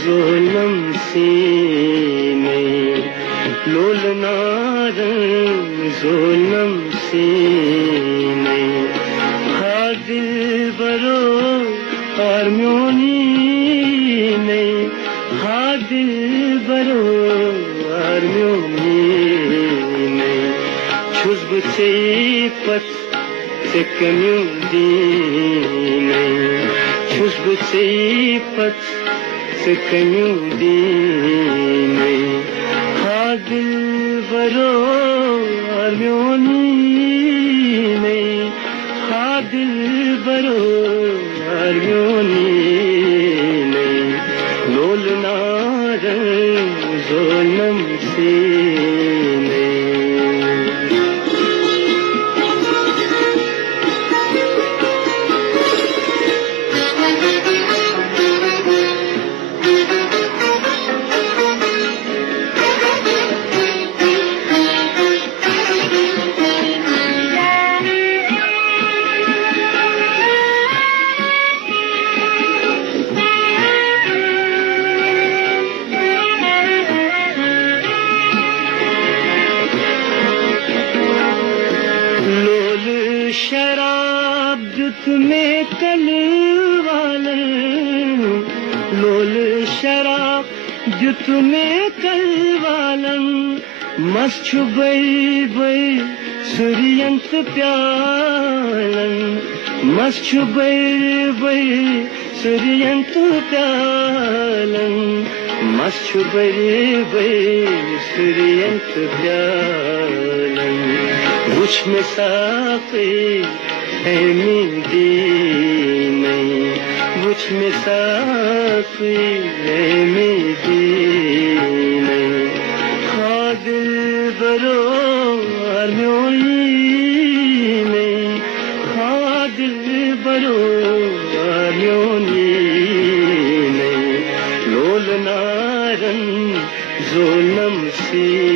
जोलम सीने लोल नारन जोलम सीने दिल बरो आर्म्योनी ने दिल बरो आर्म्योनी ने छुस्ब से पत से कम्यूदी ने छुस्ब से पत से कम्यूदी ने दिल बरो आर्म्योनी ने दिल बरो आर्म्योनी ने लोल नारन जोलम सीने शराब जुत में कलवालन लोल शराब जुत में कलवालन मस्त बई बई सूर्यंत प्यालन मस्त बई बई सूर्यंत प्यालन मस्त बई बई सूर्यंत प्यालन मुझ में साफे है मेरी नहीं मुझ में साफे है मेरी नहीं दिल बरो आर्म्योनी नहीं दिल बरो आर्म्योनी नहीं लोल नारन जोलम सी